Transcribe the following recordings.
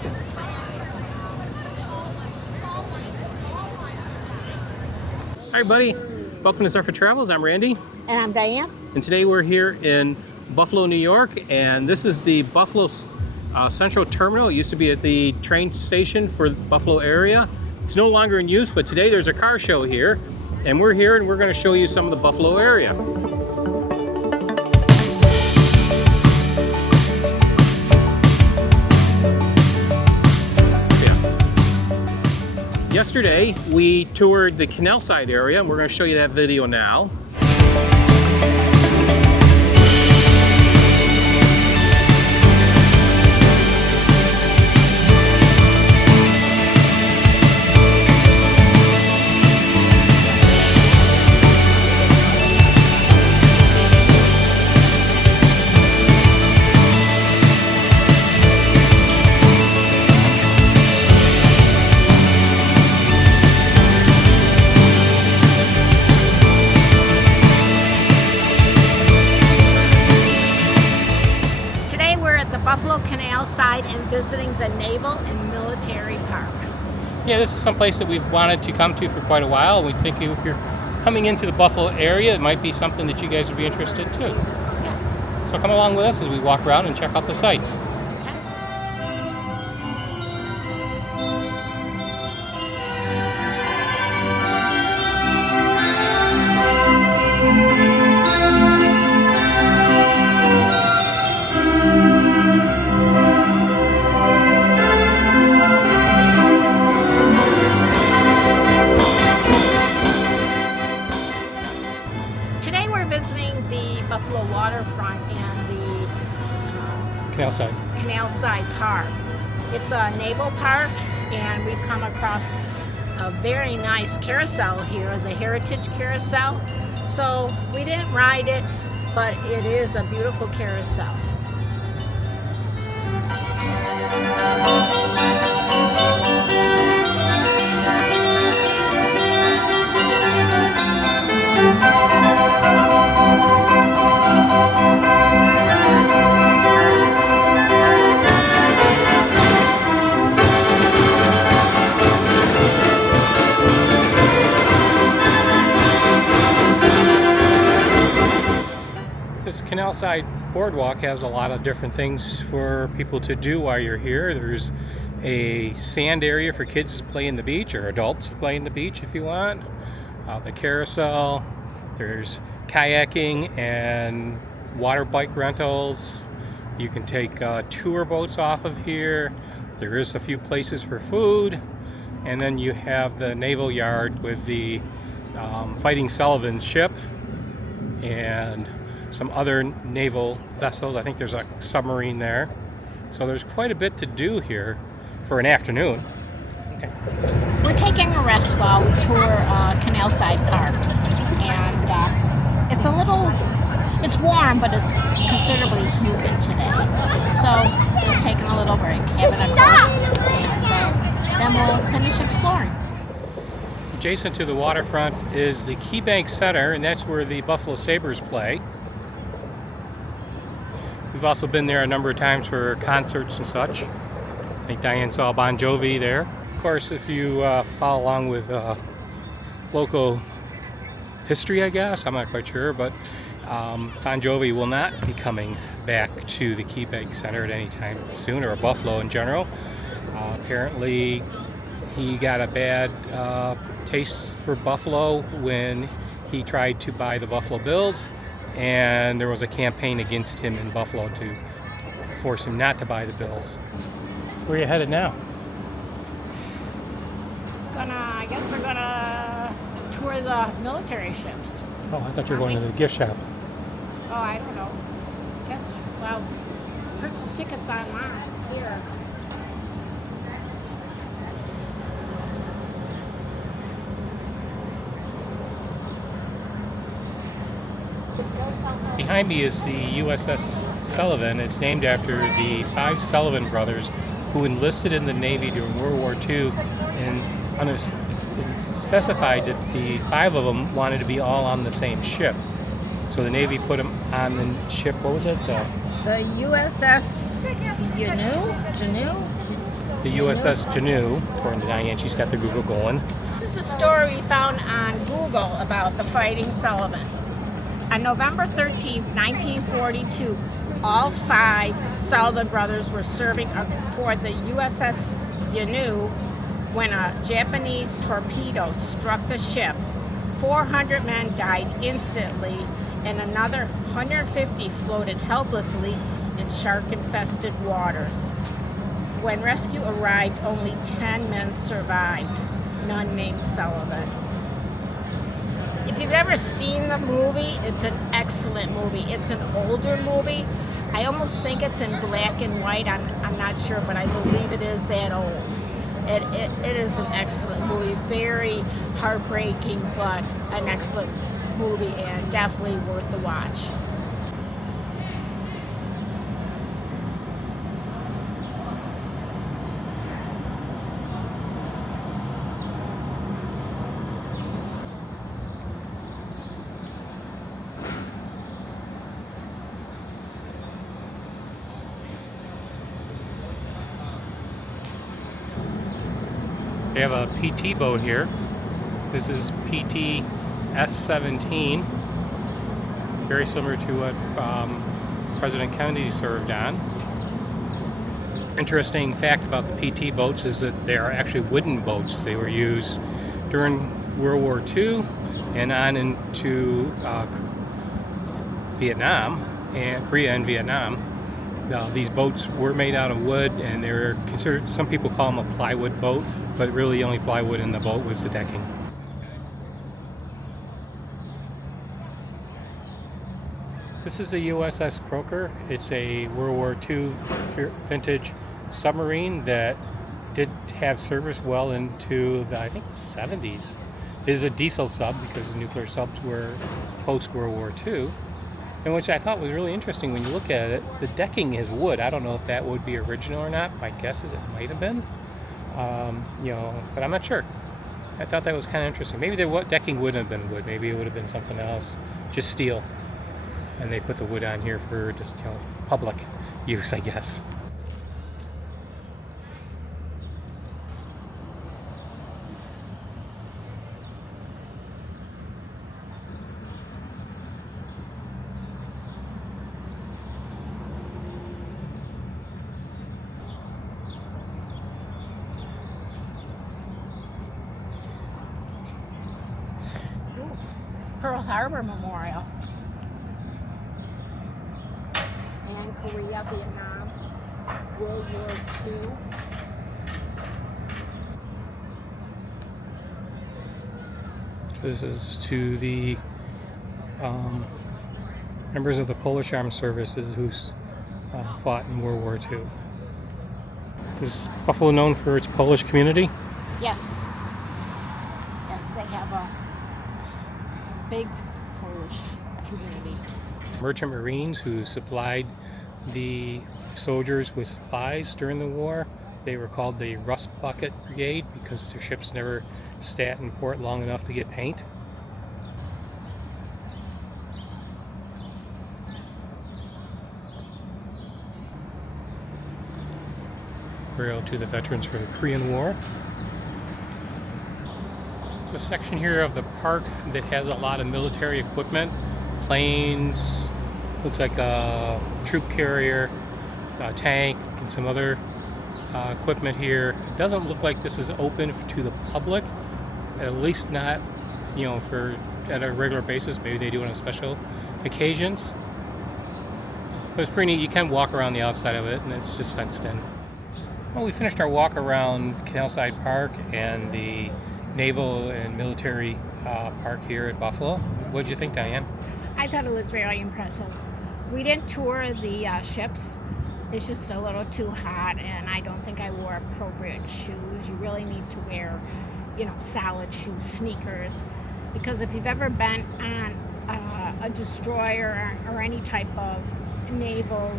Hi everybody, welcome to Zephyr Travels. I'm Randy. And I'm Diane. And today we're here in Buffalo, New York, and this is the Buffalo Central Terminal. It used to be at the train station for the Buffalo area. It's no longer in use, but today there's a car show here, and we're here and we're going to show you some of the Buffalo area. Yesterday, we toured the Canal Side area, and we're going to show you that video now. Buffalo Canal Side and visiting the Naval and Military Park. Yeah, this is some place that we've wanted to come to for quite a while. We think if you're coming into the Buffalo area, it might be something that you guys would be interested in too. Yes. So come along with us as we walk around and check out the sights. Buffalo Waterfront and the Canal Side Park. It's a naval park, and we've come across a very nice carousel here, the Heritage Carousel. So we didn't ride it, but it is a beautiful carousel. This Canal Side boardwalk has a lot of different things for people to do while you're here. There's a sand area for kids to play in the beach, or adults to play in the beach if you want. The carousel, there's kayaking and water bike rentals. You can take tour boats off of here. There is a few places for food. And then you have the naval yard with the Fighting Sullivan ship and some other naval vessels. I think there's a submarine there. So there's quite a bit to do here for an afternoon. Okay. We're taking a rest while we tour Canal Side Park, and it's warm, but it's considerably humid today. So just taking a little break, having a coffee, and then we'll finish exploring. Adjacent to the waterfront is the Key Bank Center, and that's where the Buffalo Sabres play. We've also been there a number of times for concerts and such. I think Diane saw Bon Jovi there. Of course, if you follow along with local history, I guess, I'm not quite sure, but Bon Jovi will not be coming back to the Key Bank Center at any time soon, or Buffalo in general. Apparently, he got a bad taste for Buffalo when he tried to buy the Buffalo Bills, and there was a campaign against him in Buffalo to force him not to buy the Bills. Where are you headed now? I guess we're gonna tour the military ships. Oh, I thought you were going to the gift shop. Oh, I don't know. Well, purchase tickets online here. Behind me is the USS Sullivan. It's named after the 5 Sullivan brothers who enlisted in the Navy during World War II, and it's specified that the 5 of them wanted to be all on the same ship. So the Navy put them on the ship, what was it? The USS Junau? the USS Junau, according to Diane. She's got the Google going. This is the story we found on Google about the Fighting Sullivans. On November 13th, 1942, all 5 Sullivan brothers were serving aboard the USS Junau when a Japanese torpedo struck the ship. 400 men died instantly, and another 150 floated helplessly in shark-infested waters. When rescue arrived, only 10 men survived, none named Sullivan. If you've ever seen the movie, it's an excellent movie. It's an older movie. I almost think it's in black and white. I'm not sure, but I believe it is that old. It is an excellent movie. Very heartbreaking, but an excellent movie and definitely worth the watch. We have a PT boat here. This is PT F-17, very similar to what President Kennedy served on. Interesting fact about the PT boats is that they are actually wooden boats. They were used during World War II and on into Vietnam, and Korea and Vietnam. These boats were made out of wood, and they're considered, some people call them a plywood boat, but really the only plywood in the boat was the decking. This is a USS Croker. It's a World War II vintage submarine that did have service well into the, I think, 70s. It is a diesel sub because nuclear subs were post-World War II. And which I thought was really interesting when you look at it. The decking is wood. I don't know if that would be original or not. My guess is it might have been. But I'm not sure. I thought that was kind of interesting. Maybe the decking wouldn't have been wood. Maybe it would have been something else, just steel. And they put the wood on here for just, public use, I guess. Pearl Harbor Memorial. And Korea, Vietnam, World War II. This is to the members of the Polish Armed Services who fought in World War II. Is Buffalo known for its Polish community? Yes. Yes, they have a big Polish community. Merchant Marines who supplied the soldiers with supplies during the war. They were called the Rust Bucket Brigade because their ships never sat in port long enough to get paint. Burial to the veterans for the Korean War. There's a section here of the park that has a lot of military equipment, planes, looks like a troop carrier, a tank, and some other equipment here. It doesn't look like this is open to the public, at least not, at a regular basis. Maybe they do it on special occasions. But it's pretty neat. You can walk around the outside of it, and it's just fenced in. Well, we finished our walk around Canal Side Park and the Naval and Military Park here at Buffalo. What did you think, Diane? I thought it was very impressive. We didn't tour the ships. It's just a little too hot, and I don't think I wore appropriate shoes. You really need to wear, solid shoes, sneakers, because if you've ever been on a destroyer or any type of naval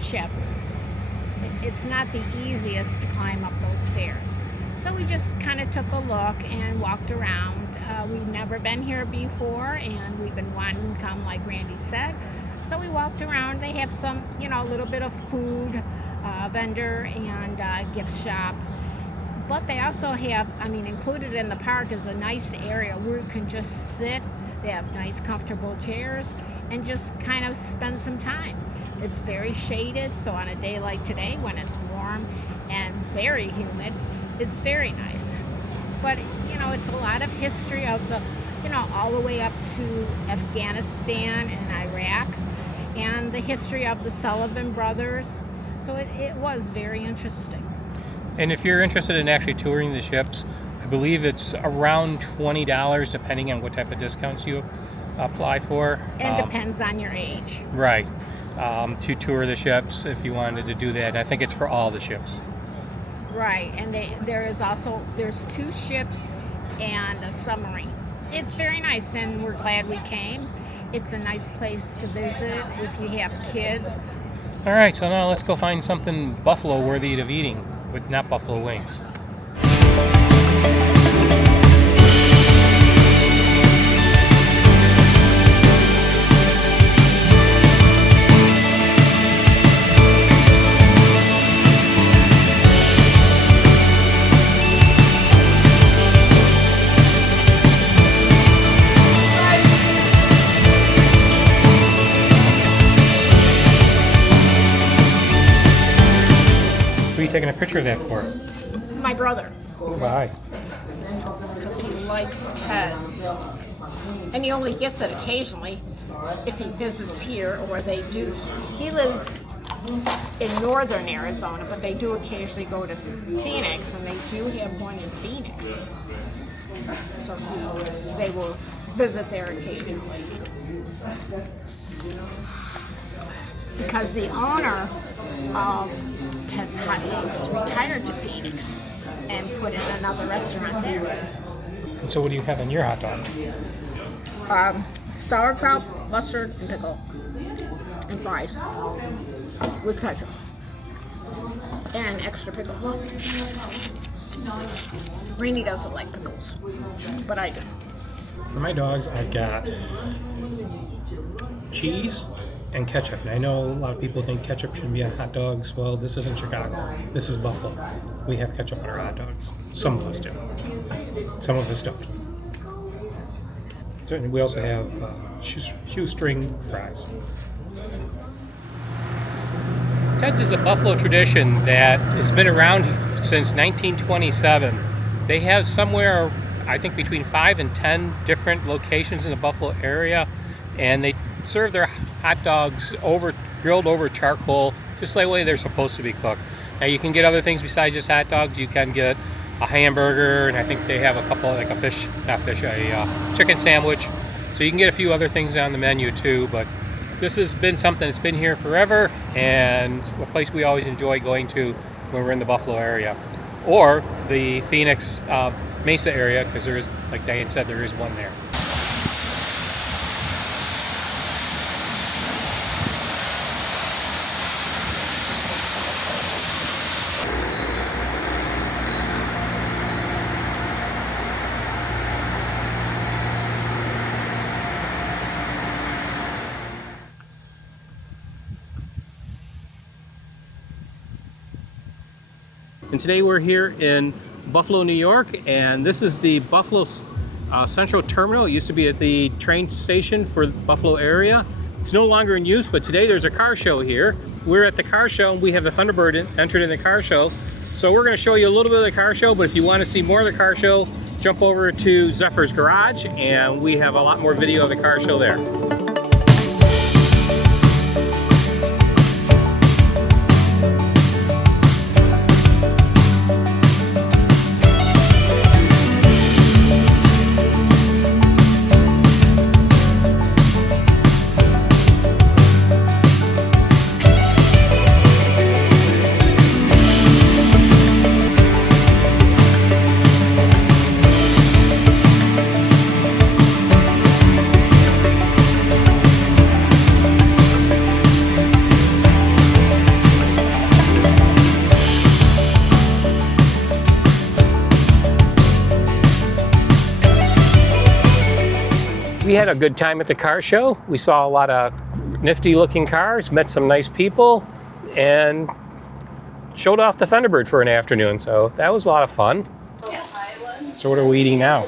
ship, it's not the easiest to climb up those stairs. So we just kind of took a look and walked around. We've never been here before, and we've been wanting to come, like Randy said. So we walked around. They have some, a little bit of food, vendor and gift shop. But they also have, included in the park is a nice area where you can just sit. They have nice, comfortable chairs and just kind of spend some time. It's very shaded, so on a day like today when it's warm and very humid, it's very nice. But, it's a lot of history of the, all the way up to Afghanistan and Iraq, and the history of the Sullivan brothers. So it was very interesting. And if you're interested in actually touring the ships, I believe it's around $20 depending on what type of discounts you apply for. And depends on your age. Right. To tour the ships if you wanted to do that. I think it's for all the ships. Right. And there's 2 ships and a submarine. It's very nice, and we're glad we came. It's a nice place to visit if you have kids. All right, so now let's go find something buffalo worthy of eating, but not buffalo wings. Who are you taking a picture of that for? My brother. Why? Because he likes Ted's. And he only gets it occasionally if he visits here, or they do. He lives in northern Arizona, but they do occasionally go to Phoenix, and they do have one in Phoenix. So they will visit there occasionally. Because the owner of Ted's Hot Dogs retired to Phoenix and put in another restaurant there. And so what do you have in your hot dog? Sauerkraut, mustard, and pickle. And fries. With ketchup. And extra pickle. Rainey doesn't like pickles, but I do. For my dogs, I've got cheese and ketchup. And I know a lot of people think ketchup shouldn't be on hot dogs. Well, this isn't Chicago. This is Buffalo. We have ketchup on our hot dogs. Some of us do. Some of us don't. We also have shoestring fries. Ted's is a Buffalo tradition that has been around since 1927. They have somewhere, I think, between 5 and 10 different locations in the Buffalo area, and they serve their hot dogs grilled over charcoal, just like the way they're supposed to be cooked. Now you can get other things besides just hot dogs. You can get a hamburger, and I think they have a couple, like a chicken sandwich. So you can get a few other things on the menu too, but this has been something that's been here forever, and a place we always enjoy going to when we're in the Buffalo area. Or the Phoenix Mesa area, because there is, like Diane said, there is one there. And today we're here in Buffalo, New York, and this is the Buffalo Central Terminal. It used to be at the train station for the Buffalo area. It's no longer in use, but today there's a car show here. We're at the car show, and we have the Thunderbird entered in the car show. So we're going to show you a little bit of the car show, but if you want to see more of the car show, jump over to Zephyr's garage, and we have a lot more video of the car show there. We had a good time at the car show. We saw a lot of nifty looking cars, met some nice people, and showed off the Thunderbird for an afternoon, so that was a lot of fun. So what are we eating now?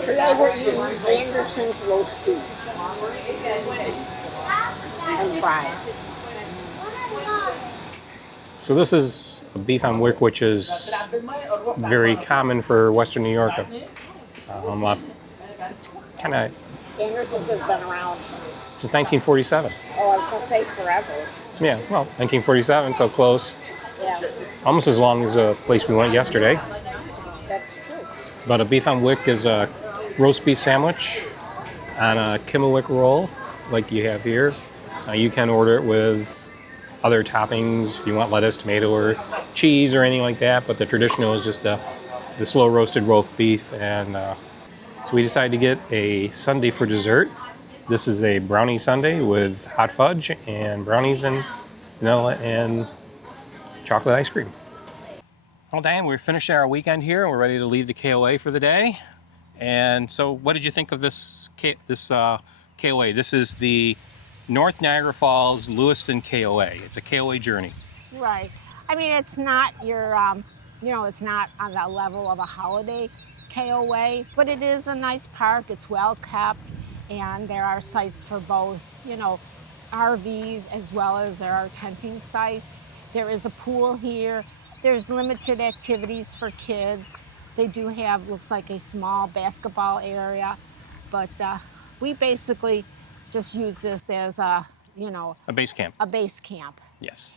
Today we're eating Anderson's roast beef and fries. So this is a beef on Wick, which is very common for Western New York. It's kind of Anderson's has been around. since 1947. Oh, I was gonna say forever. Yeah, well, 1947, so close. Yeah, Almost as long as the place we went yesterday. that's true. But a beef on Wick is a roast beef sandwich on a Kimmelwick roll, like you have here. You can order it with other toppings if you want lettuce, tomato, or cheese or anything like that. But the traditional is just the slow roasted roast beef. And so we decided to get a sundae for dessert. This is a brownie sundae with hot fudge and brownies and vanilla and chocolate ice cream. Well, Diane, we're finishing our weekend here and we're ready to leave the KOA for the day. And so what did you think of this KOA? This is the North Niagara Falls Lewiston KOA. It's a KOA journey. Right. I mean, it's not your, it's not on the level of a holiday KOA, but it is a nice park. It's well kept, and there are sites for both, RVs as well as there are tenting sites. There is a pool here. There's limited activities for kids. They do have, looks like a small basketball area, but we basically just use this as a base camp. A base camp. Yes.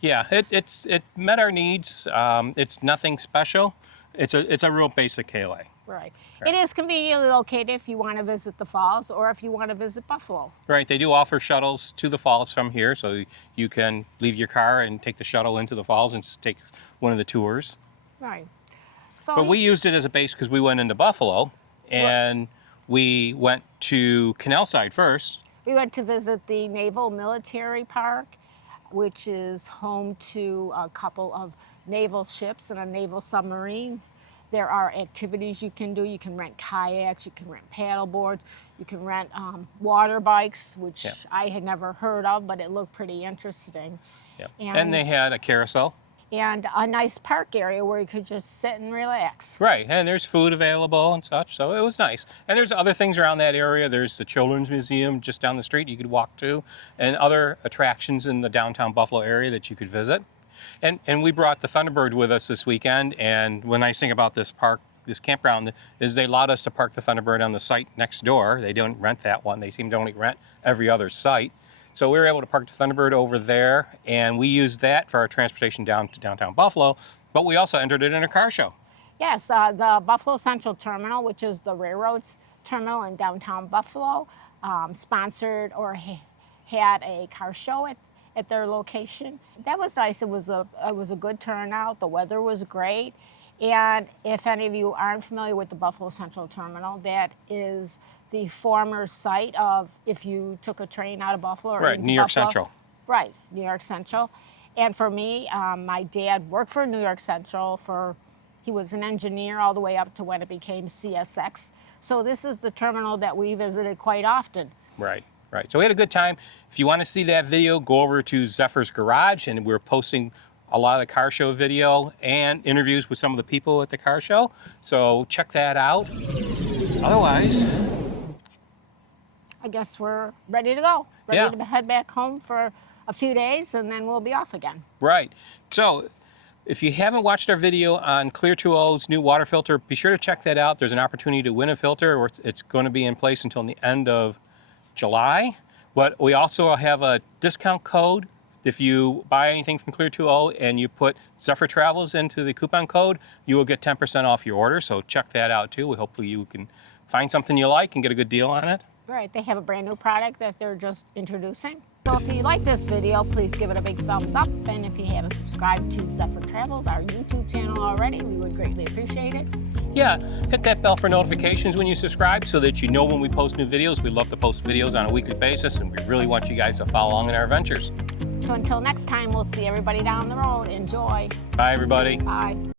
Yeah, it met our needs. It's nothing special. It's a real basic KOA. Right. It is conveniently located if you want to visit the falls or if you want to visit Buffalo. Right. They do offer shuttles to the falls from here, so you can leave your car and take the shuttle into the falls and take one of the tours. Right. So, but we used it as a base because we went into Buffalo and we went to Canal Side first. We went to visit the Naval Military Park, which is home to a couple of naval ships and a naval submarine. There are activities you can do. You can rent kayaks, you can rent paddle boards, you can rent water bikes, which I had never heard of, but it looked pretty interesting. Yep. And they had a carousel. And a nice park area where you could just sit and relax. Right, and there's food available and such, so it was nice. And there's other things around that area. There's the Children's Museum just down the street you could walk to, and other attractions in the downtown Buffalo area that you could visit. And we brought the Thunderbird with us this weekend, and the nice thing about this park, this campground, is they allowed us to park the Thunderbird on the site next door. They don't rent that one. They seem to only rent every other site. So we were able to park the Thunderbird over there, and we used that for our transportation down to downtown Buffalo, but we also entered it in a car show. Yes, the Buffalo Central Terminal, which is the railroad's terminal in downtown Buffalo, sponsored or had a car show at their location. That was nice. It was a good turnout. The weather was great. And if any of you aren't familiar with the Buffalo Central Terminal, that is the former site of if you took a train out of Buffalo. Or New York Buffalo. Central. Right, New York Central. And for me, my dad worked for New York Central he was an engineer all the way up to when it became CSX. So this is the terminal that we visited quite often. Right. So we had a good time. If you want to see that video, go over to Zephyr's Garage, and we're posting a lot of the car show video and interviews with some of the people at the car show. So check that out. Otherwise, I guess we're ready to go. Ready to head back home for a few days, and then we'll be off again. Right. So if you haven't watched our video on Clear 2O's new water filter, be sure to check that out. There's an opportunity to win a filter. It's going to be in place until the end of July. But we also have a discount code. If you buy anything from Clear 2O and you put Zephyr Travels into the coupon code, you will get 10% off your order. So check that out too. Hopefully you can find something you like and get a good deal on it. Right, they have a brand new product that they're just introducing. So if you like this video, please give it a big thumbs up. And if you haven't subscribed to Zephyr Travels, our YouTube channel already, we would greatly appreciate it. Yeah, hit that bell for notifications when you subscribe so that you know when we post new videos. We love to post videos on a weekly basis, and we really want you guys to follow along in our adventures. So until next time, we'll see everybody down the road. Enjoy. Bye, everybody. Bye.